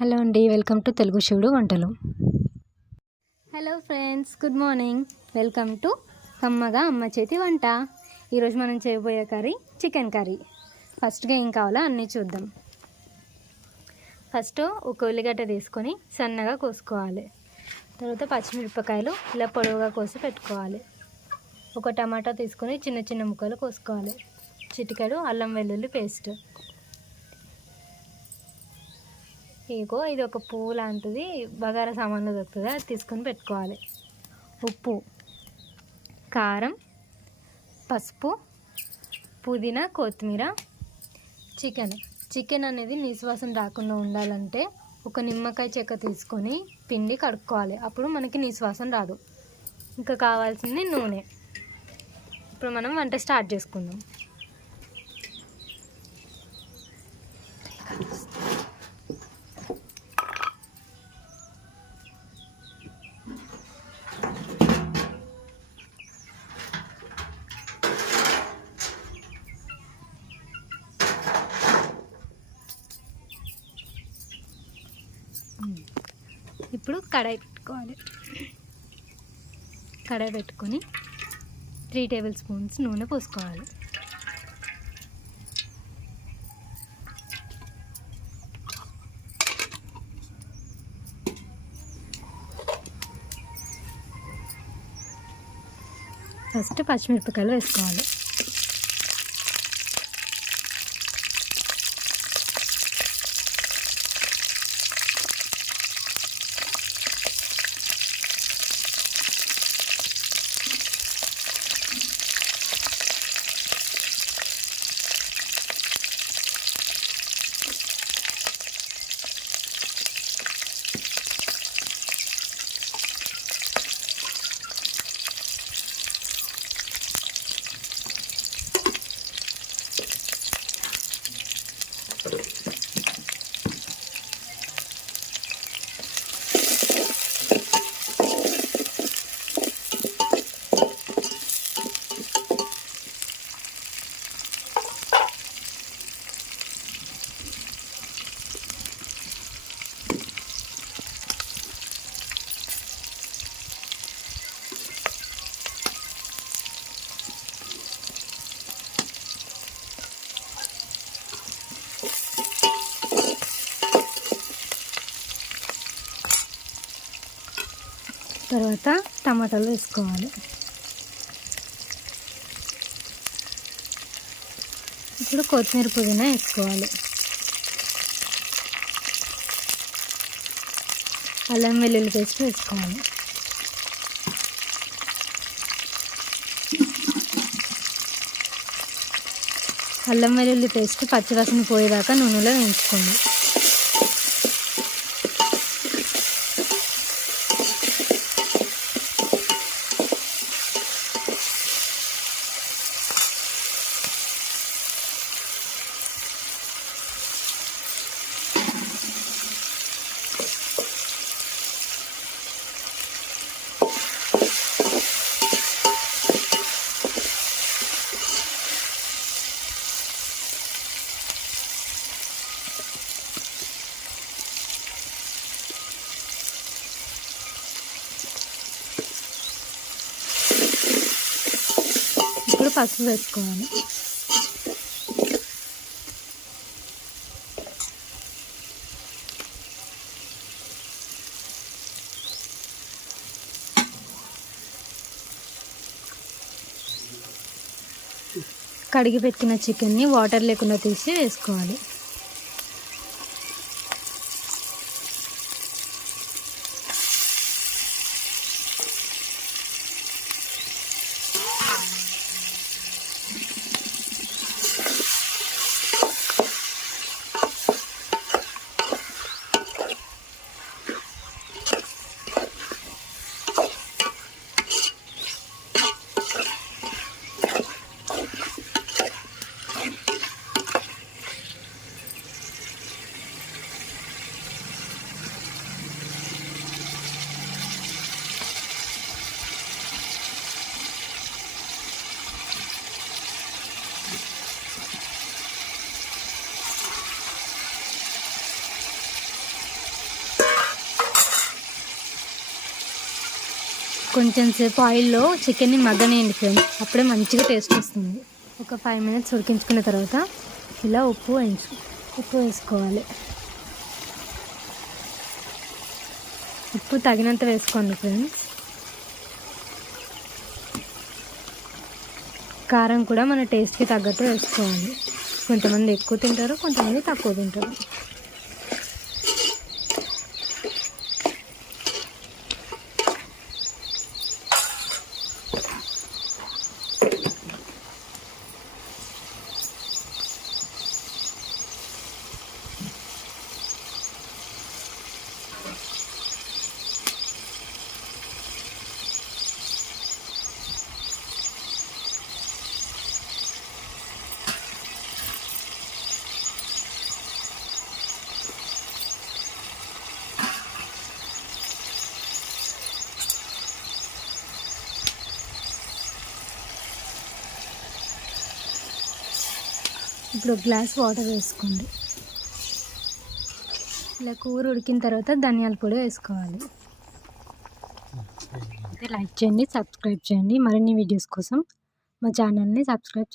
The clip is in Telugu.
హలో అండి, వెల్కమ్ టు తెలుగు శివుడు వంటలు. Hello friends, good morning. Welcome to కమ్మగా అమ్మ చేతి వంట. ఈరోజు మనం చేయబోయే కర్రీ చికెన్ కర్రీ. ఫస్ట్గా ఏం కావాలో అన్నీ చూద్దాం. ఫస్ట్ ఒక ఉల్లిగడ్డ తీసుకొని సన్నగా కోసుకోవాలి. తర్వాత పచ్చిమిరపకాయలు ఇలా పొడవుగా కోసి పెట్టుకోవాలి. ఒక టమాటా తీసుకొని చిన్న చిన్న ముక్కలు కోసుకోవాలి. చిటికెడు అల్లం వెల్లుల్లి పేస్ట్. ఇగో ఇది ఒక పువ్వు లాంటిది, బగారా సామాన్లు దొరుకుతుంది, అది తీసుకొని పెట్టుకోవాలి. ఉప్పు, కారం, పసుపు, పుదీనా, కొత్తిమీర. చికెన్ అనేది నీసువాసన రాకుండా ఉండాలంటే ఒక నిమ్మకాయ చెక్క తీసుకొని పిండి కడుక్కోవాలి. అప్పుడు మనకి నీసువాసన రాదు. ఇంకా కావాల్సింది నూనె. ఇప్పుడు మనం వంట స్టార్ట్ చేసుకుందాం. ఇప్పుడు కడాయి పెట్టుకొని 3 టేబుల్ స్పూన్స్ నూనె పోసుకోవాలి. ఫస్ట్ పచ్చిమిరపకాయలు వేసుకోవాలి. తర్వాత టమాటాలు వేసుకోవాలి. ఇప్పుడు కొత్తిమీర, పుదీనా వేసుకోవాలి. అల్లం వెల్లుల్లి పేస్ట్ వేసుకోవాలి. అల్లం వెల్లుల్లి పేస్ట్ పచ్చివాసన పోయేదాకా నూనెలో వేయించుకోండి. ఇప్పుడు పసుపు వేసుకోవాలి. కడిగి పెట్టిన చికెన్ని వాటర్ లేకుండా తీసి వేసుకోవాలి. కొంచెం సేపు ఆయిల్లో చికెన్ని మగ్గనేయండి ఫ్రెండ్స్, అప్పుడే మంచిగా టేస్ట్ వస్తుంది. ఒక 5 మినిట్స్ ఉడికించుకున్న తర్వాత ఇలా ఉప్పు వేసుకోవాలి. ఉప్పు తగినంత వేసుకోండి ఫ్రెండ్స్. కారం కూడా మన టేస్ట్కి తగ్గట్టు వేసుకోవాలి. కొంతమంది ఎక్కువ తింటారు, కొంతమంది తక్కువ తింటారు. ఇప్పుడు ఒక గ్లాస్ వాటర్ వేసుకోండి. ఇలా కూర ఉడికిన తర్వాత ధనియాల పొడి వేసుకోవాలి. అయితే లైక్ చేయండి, సబ్స్క్రైబ్ చేయండి. మరిన్ని వీడియోస్ కోసం మా ఛానల్ని సబ్స్క్రైబ్ చేయండి.